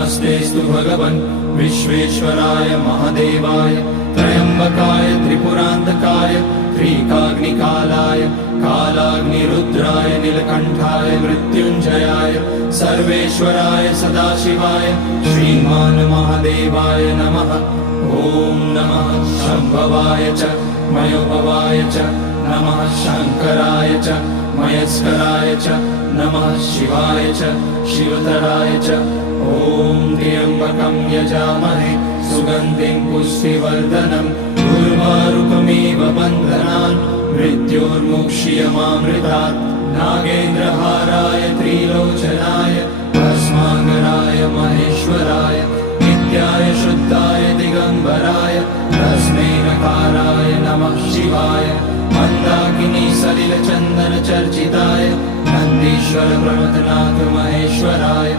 नमस्तेस्तु भगवन् विश्वेश्वराय महादेवाय त्र्यम्बकाय त्रिपुरान्तकाय त्रिकाग्निकालाय कालाग्निरुद्राय नीलकण्ठाय मृत्युञ्जयाय सर्वेश्वराय सदाशिवाय श्रीमान् महादेवाय नमः। ॐ नमः शम्भवाय च मयोभवाय च नमः शङ्कराय च मयस्कराय च नमः शिवाय च शिवतराय च। ॐ त्र्यम्बकं यजामहे सुगन्धिं पुष्टिवर्धनम् उर्वारुकमिव बन्धनान् मृत्योर्मुक्ष्यमामृतात्। नागेन्द्रहाराय त्रिलोचनाय भस्माङ्गराय महेश्वराय नित्याय शुद्धाय दिगम्बराय तस्मै नकाराय नमः शिवाय। मन्दाकिनी सलिलचन्दन चर्चिताय नन्दीश्वर प्रमथनाथ महेश्वराय